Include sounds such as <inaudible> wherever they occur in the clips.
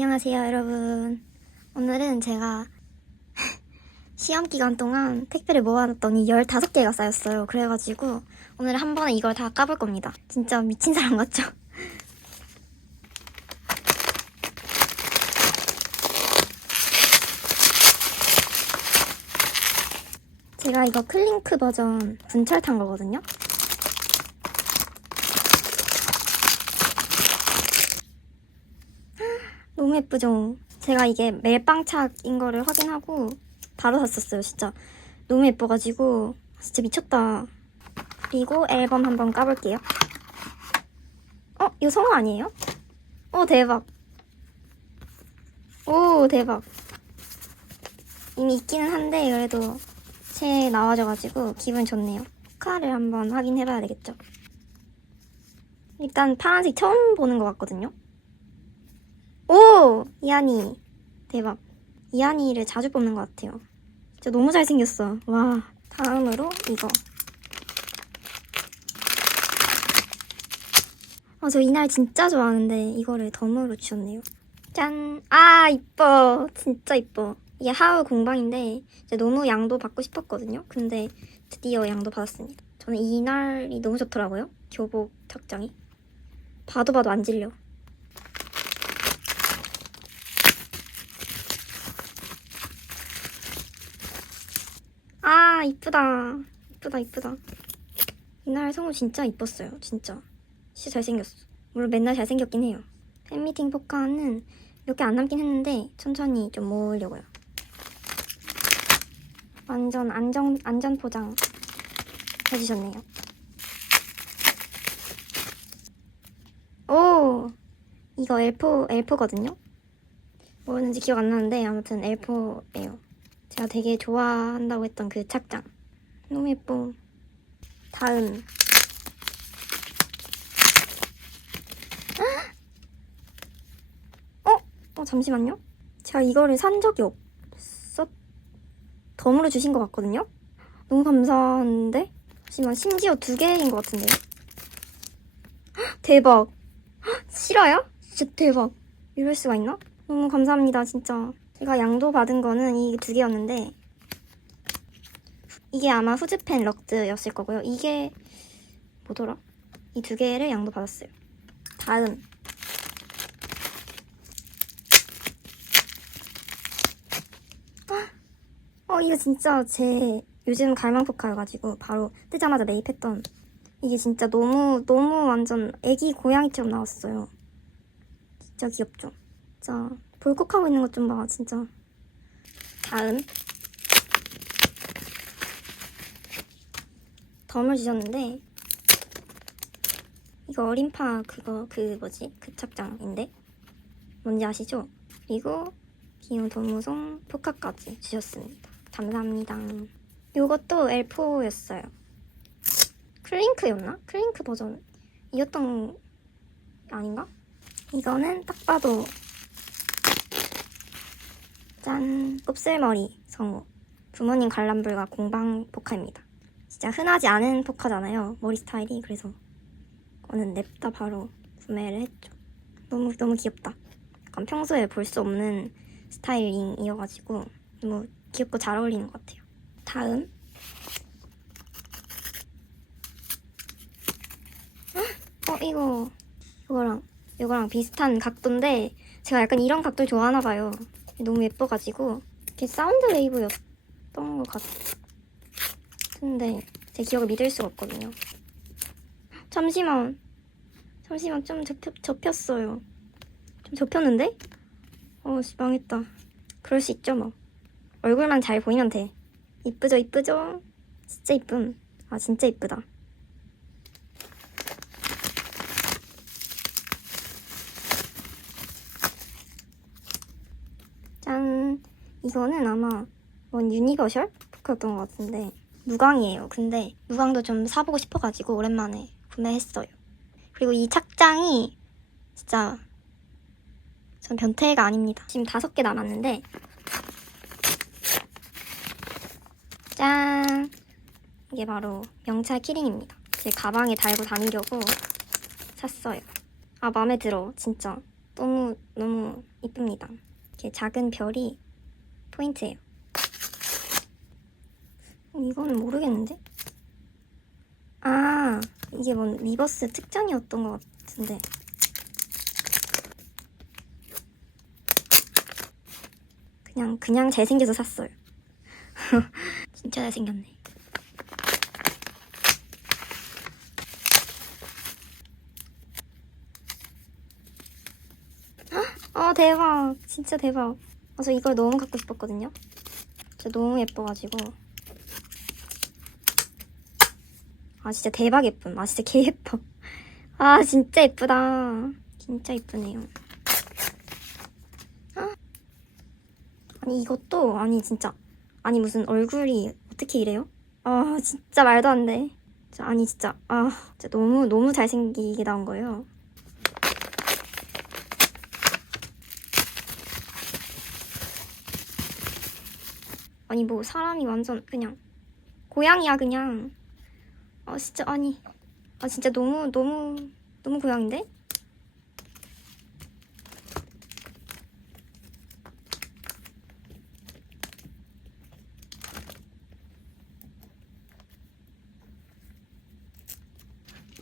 안녕하세요, 여러분. 오늘은 제가 <laughs> 시험 기간 동안 택배를 모아놨더니 15개가 쌓였어요. 그래가지고 오늘 한 번에 이걸 다 까볼 겁니다. 진짜 미친 사람 같죠? <laughs> 제가 이거 클링크 버전 분철 탄 거거든요. 너무 예쁘죠? 제가 이게 멜빵착인 거를 확인하고 바로 샀었어요, 진짜. 너무 예뻐가지고 진짜 미쳤다. 그리고 앨범 한번 까볼게요. 어? 이거 성우 아니에요? 오, 대박. 오, 대박. 이미 있기는 한데 그래도 새 나와져가지고 기분 좋네요. 포카를 한번 확인해봐야 되겠죠. 일단 파란색 처음 보는 것 같거든요. 오! 이한이. 대박. 이한이를 자주 뽑는 것 같아요. 진짜 너무 잘생겼어. 와. 다음으로 이거. 아, 저 이날 진짜 좋아하는데 이거를 덤으로 주셨네요. 짠! 아, 이뻐. 진짜 이뻐. 이게 하우 공방인데 이제 너무 양도 받고 싶었거든요. 근데 드디어 양도 받았습니다. 저는 이날이 너무 좋더라고요. 교복 착장이. 봐도 봐도 안 질려. 아 이쁘다. 이쁘다 이쁘다. 이날 성우 진짜 이뻤어요 진짜. 진짜 잘생겼어. 물론 맨날 잘생겼긴 해요. 팬미팅 포카는 몇 개 안 남긴 했는데 천천히 좀 모으려고요. 완전 안전 안전 포장 해주셨네요. 오! 이거 엘포 엘포거든요? 뭐였는지 기억 안 나는데 아무튼 엘포예요 제가 되게 좋아한다고 했던 그 착장. 너무 예뻐. 다음. <gasps> 어? 어, 잠시만요. 제가 이거를 산 적이 없었, 덤으로 주신 것 같거든요? 너무 감사한데? 잠시만, 심지어 두 개인 것 같은데요? 헉, <gasps> 대박. <gasps> 헉, 실화야? 진짜 대박. 이럴 수가 있나? 너무 감사합니다, 진짜. 제가 양도 받은 거는 이 두 개였는데 이게 아마 후즈펜 럭드였을 거고요. 이게 뭐더라? 이 두 개를 양도 받았어요. 다음 어 이거 진짜 제 요즘 갈망 포카여가지고 바로 뜨자마자 매입했던 이게 진짜 너무 너무 완전 애기 고양이처럼 나왔어요. 진짜 귀엽죠? 진짜 볼콕하고 있는 것 좀 봐, 진짜. 다음. 덤을 주셨는데, 이거 어린파 그거, 그 뭐지? 그 착장인데? 뭔지 아시죠? 그리고 귀여운 도무송 포카까지 주셨습니다. 감사합니다. 요것도 L4였어요. 클링크였나? 클링크 버전 이었던 아닌가? 이거는 딱 봐도 짠! 곱슬머리 성우. 부모님 관람불가 공방 포카입니다. 진짜 흔하지 않은 포카잖아요. 머리 스타일이. 그래서 저는 냅다 바로 구매를 했죠. 너무 너무 귀엽다. 약간 평소에 볼 수 없는 스타일링이어가지고 너무 귀엽고 잘 어울리는 것 같아요. 다음. 어 이거 이거랑 이거랑 비슷한 각도인데 제가 약간 이런 각도 좋아하나 봐요. 너무 예뻐가지고 이게 사운드 웨이브였던 것 같은데 제 기억을 믿을 수가 없거든요. 잠시만, 잠시만 좀 접혔, 접혔어요. 좀 접혔는데? 어, 씨, 망했다. 그럴 수 있죠 뭐. 얼굴만 잘 보이면 돼. 이쁘죠, 이쁘죠? 진짜 이쁨. 아, 진짜 이쁘다. 짠. 이거는 아마 뭔 유니버셜 포카였던 것 같은데 무광이에요. 근데 무광도 좀 사보고 싶어가지고 오랜만에 구매했어요. 그리고 이 착장이 진짜 전 변태가 아닙니다. 지금 다섯 개 남았는데 짠. 이게 바로 명찰 키링입니다. 제 가방에 달고 다니려고 샀어요. 아 마음에 들어 진짜 너무 너무 이쁩니다. 이렇게 작은 별이 포인트예요. 어, 이거는 모르겠는데? 아 이게 뭔 리버스 특전이었던 것 같은데 그냥 그냥 잘생겨서 샀어요. <laughs> 진짜 잘생겼네. 아 대박 진짜 대박 아, 저 이걸 너무 갖고 싶었거든요. 진짜 너무 예뻐가지고. 아 진짜 대박 예쁨. 아 진짜 개 예뻐. 아 진짜 예쁘다. 진짜 예쁘네요. 아. 아니 이것도 아니 진짜. 아니 무슨 얼굴이 어떻게 이래요? 아 진짜 말도 안 돼. 아니 진짜. 아 진짜 너무 너무 잘생기게 나온 거예요 아니 뭐 사람이 완전 그냥 고양이야 그냥. 아 진짜 아니 아 진짜 너무 너무 너무 고양인데?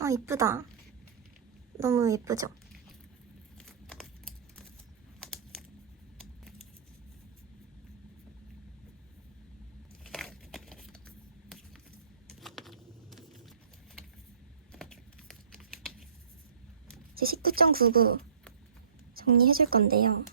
아 이쁘다. 너무 예쁘죠 19.99 정리해 줄 건데요.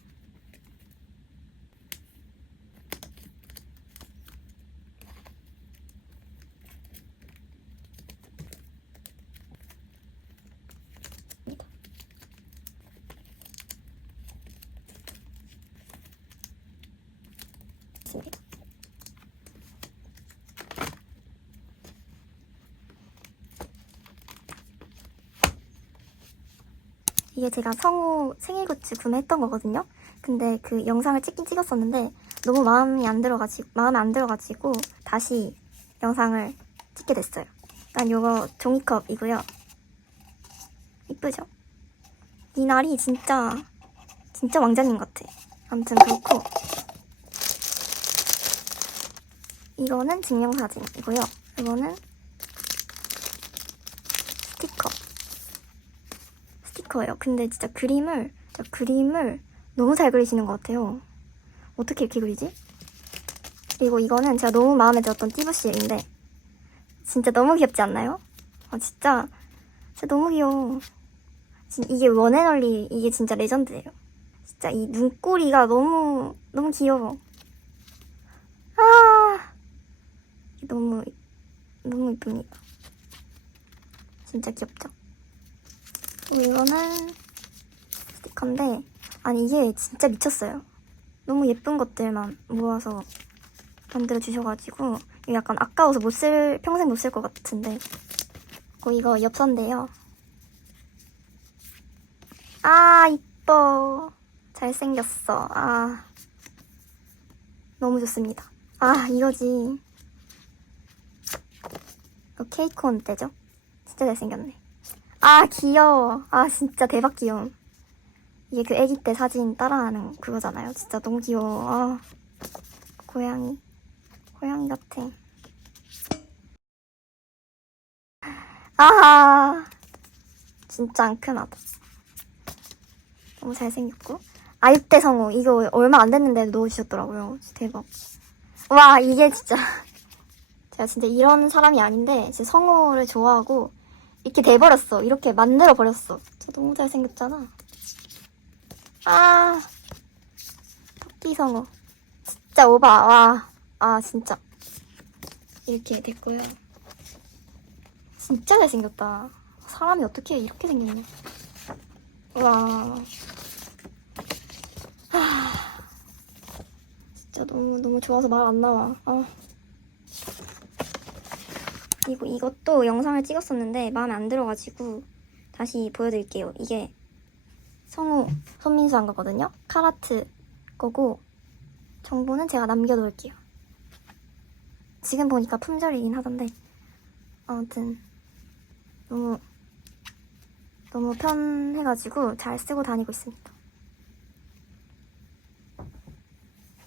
이게 제가 성우 생일 굿즈 구매했던 거거든요. 근데 그 영상을 찍긴 찍었었는데 너무 마음이 안 들어가지고 마음에 안 들어가지고 다시 영상을 찍게 됐어요. 일단 요거 종이컵이고요. 이쁘죠? 이 날이 진짜 진짜 왕자님 같아. 아무튼 그렇고 이거는 증명사진이고요. 이거는 스티커. 스티커예요. 근데 진짜 그림을 진짜 그림을 너무 잘 그리시는 것 같아요. 어떻게 이렇게 그리지? 그리고 이거는 제가 너무 마음에 들었던 띠부실인데 진짜 너무 귀엽지 않나요? 아 진짜 진짜 너무 귀여워. 진- 이게 원앤얼리 이게 진짜 레전드예요. 진짜 이 눈꼬리가 너무 너무 귀여워. 아 너무 너무 이쁩니다. 진짜 귀엽죠? 그리고 이거는 스티커인데 아니 이게 진짜 미쳤어요. 너무 예쁜 것들만 모아서 만들어 주셔가지고 약간 아까워서 못 쓸 평생 못 쓸 것 같은데 그리고 이거 엽서인데요. 아 이뻐 잘생겼어. 아 너무 좋습니다. 아 이거지. 이거 케이콘 때죠? 진짜 잘생겼네. 아 귀여워. 아 진짜 대박 귀여움. 이게 그 아기 때 사진 따라하는 그거잖아요. 진짜 너무 귀여워. 아 고양이. 고양이 같아. 아하 진짜 앙큼하다. 너무 잘생겼고 아육대 성우 이거 얼마 안 됐는데 넣어주셨더라고요. 진짜 대박. 와 이게 진짜 <laughs> 제가 진짜 이런 사람이 아닌데 진짜 성우를 좋아하고 이렇게 돼버렸어. 이렇게 만들어 버렸어. 저 너무 잘생겼잖아. 아 토끼 성우 진짜 오바 와. 아 진짜 이렇게 됐고요. 진짜 잘생겼다. 사람이 어떻게 이렇게 생겼냐. 와. 하... 진짜 너무 너무 좋아서 말 안 나와. 아. 그리고 이것도 영상을 찍었었는데 마음에 안 들어가지고 다시 보여드릴게요. 이게 성우 손민수 한 거거든요. 카라트 거고 정보는 제가 남겨놓을게요. 지금 보니까 품절이긴 하던데 아무튼 너무 너무 편해가지고 잘 쓰고 다니고 있습니다.